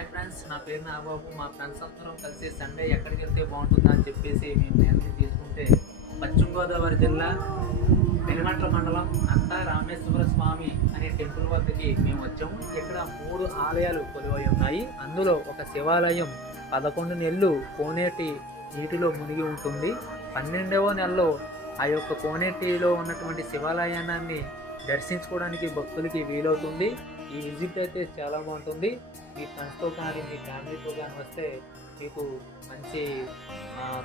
Hi friends, నా పేరు నాగబాబు. మా ఫ్రెండ్స్ అందరం కలిసి సండే ఎక్కడికి వెళ్తే బాగుంటుందా అని చెప్పేసి మేము నిర్ణయం తీసుకుంటే పశ్చిమ గోదావరి జిల్లా పెనుగంట్ల మండలం అంతా రామేశ్వర స్వామి అనే టెంపుల్ వద్దకి మేము వచ్చాము. ఇక్కడ 3 ఆలయాలు కొలువై ఉన్నాయి. అందులో ఒక శివాలయం 11 నెలలు కోనేటి నీటిలో మునిగి ఉంటుంది. 12వ నెలలో ఆ యొక్క కోనేటిలో ఉన్నటువంటి శివాలయాన్ని దర్శించుకోవడానికి భక్తులకి వీలవుతుంది. ఈ విజిట్ అయితే చాలా బాగుంటుంది. మీ ఫ్రెండ్స్తో కానీ మీ ఫ్యామిలీతో కానీ వస్తే మీకు మంచి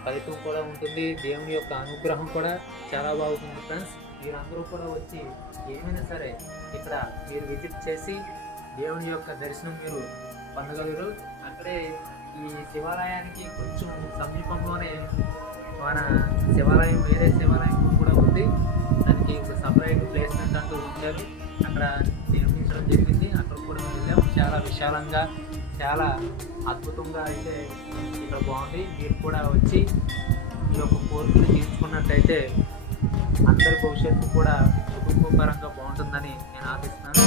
ఫలితం కూడా ఉంటుంది. దేవుని యొక్క అనుగ్రహం కూడా చాలా బాగుంటుంది ఫ్రెండ్స్. మీరందరూ కూడా వచ్చి ఏమైనా సరే ఇక్కడ మీరు విజిట్ చేసి దేవుని యొక్క దర్శనం మీరు పొందగలరు. అక్కడే ఈ శివాలయానికి కొంచెం సమీపంలోనే మన శివాలయం, వేరే శివాలయం కూడా ఉంది. దానికి ఒక సపరేట్ ప్లేస్మెంట్ అంటూ ఉంచారు. అక్కడ నిర్మించడం జరిగింది. అక్కడ కూడా వెళ్ళాం. చాలా విశాలంగా, చాలా అద్భుతంగా అయితే ఇక్కడ బాగుంది. మీరు కూడా వచ్చి ఈ యొక్క కోరికలు తీర్చుకున్నట్టయితే అందరి భవిష్యత్తు కూడా కుటుంబపరంగా బాగుంటుందని నేను ఆశిస్తున్నాను.